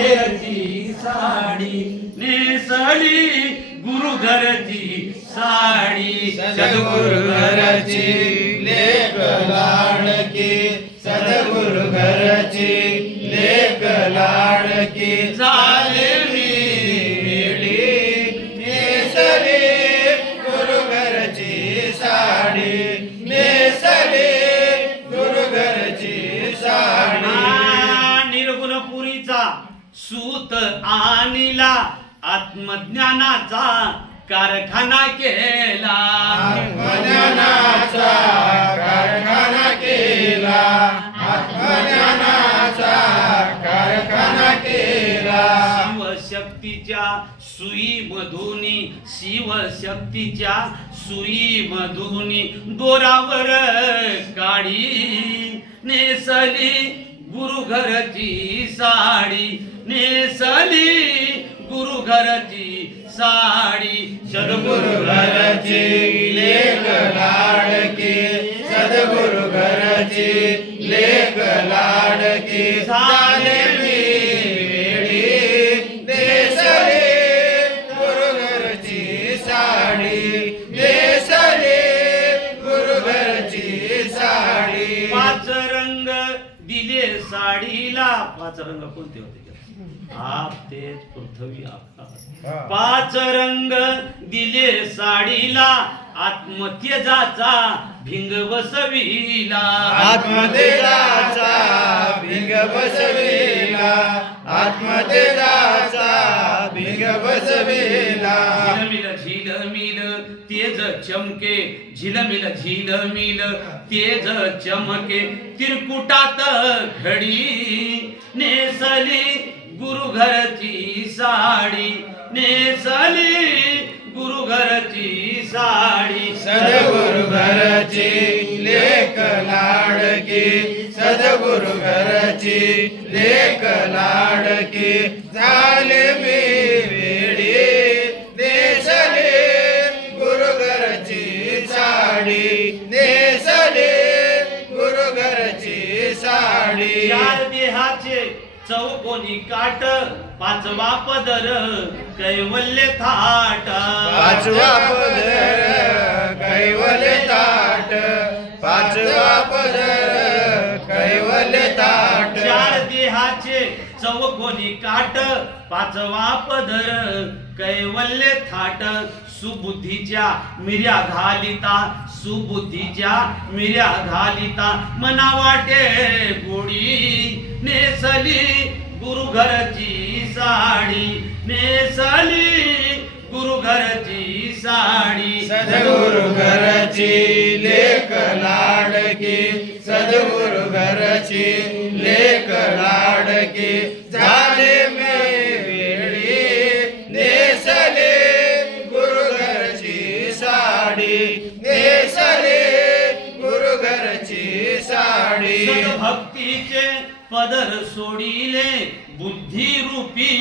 माहेरची साडी नेसली गुरु घरची साडी. सद्गुरु घरची लेक लाडकी सद्गुरु घरची लेक लाडकी. झाले मी नेसली गुरु घरची साडी नेसली गुरु घरची साडी. निर्गुणपुरीचा सूत आणला आत्मज्ञानाचा कारखाना केला. आत्मज्ञानाचा कारखाना केला. आत्मज्ञानाचा कारखाना केला. शिवशक्तीच्या सुई मधुनी शिवशक्तीच्या सुई मधुनी दोरावर काढी नेसली. गुरु घरची साडी नेसली. गुरु घरची साडी सद्गुरु घरची लेख लाडके. सद्गुरु घरची लेख सा साडीला पाच रंग कोणते होते आप तेज पृथ्वी पाच रंग दिले साडीला. आत्मतेजाचा भिंग बसविला. आत्मदेवाचा भिंग बसविला. आत्मदेवाचा भिंग बसविला. झिलमिल झिलमिल तेज चमके. झिलमिल झिलमिल तेज चमके. तिरकुटात घडी नेसली गुरु घरची साडी. नेसली गुरु घरची साडी. सद्गुरु घरची लेख लाडकी सद्गुरु घरची लेख लाडकी. झाले मी वेडी देसले गुरु घरची साडी. नेसले गुरु घरची साडी. चार देहाचे चौकोनी काट पाचवा पदर कैवल्य थाट. पाचवा पदर देहाचे चौकोनी काट पाचवा पदर कैवल्य थाट सुबुद्धीच्या मिर्या घालिता सुबुद्धीच्या मिर्या घालिता मना वाटे गोडी नेसली गुरु घरची साडी नेसली गुरु घरची साडी. सदगुरु घरची लेख लाडकी सदगुरु घरची लाडकी झाले मी वेडी नेसले गुरु घरची साडी नेसले गुरु घरची साडी भक्तीचे पदर सोडिले बुद्धी रूपी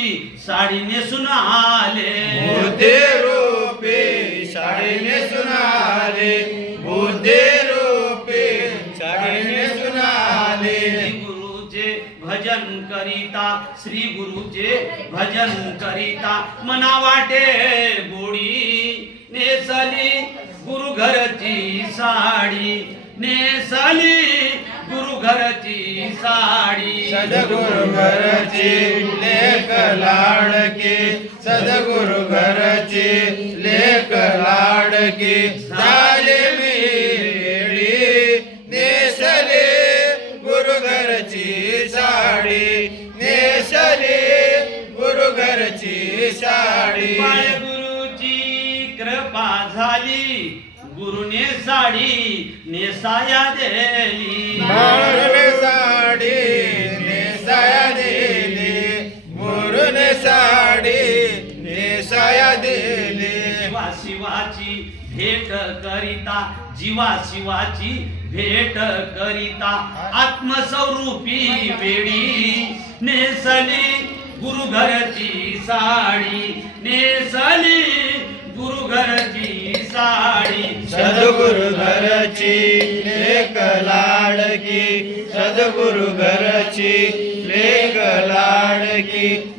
साडी नेसून आले। बुद्धे रूपे साडीने सुनाले बुद्धे करिता श्री गुरुचे भजन करिता मना वाटे गोडी नेसली गुरु घरची साडी नेसली गुरु घरची साडी. सदगुरु घरची लेख लाडकी सदगुरु घरची लेख लाडकी साडी. गुरुची कृपा झाली. गुरुने साडी नेसाया दिली. बाळने साडी नेसाया दिली. गुरुने साडी नेसाया दिली. जीवा शिवाची भेट करिता जीवा शिवाची भेट करिता आत्मस्वरूपी वेडी नेसली. गुरु घरची साडी नेसली. गुरु घरची साडी. सद्गुरु घरची लेख लाडकी. सद्गुरु घरची लेख लाडकी.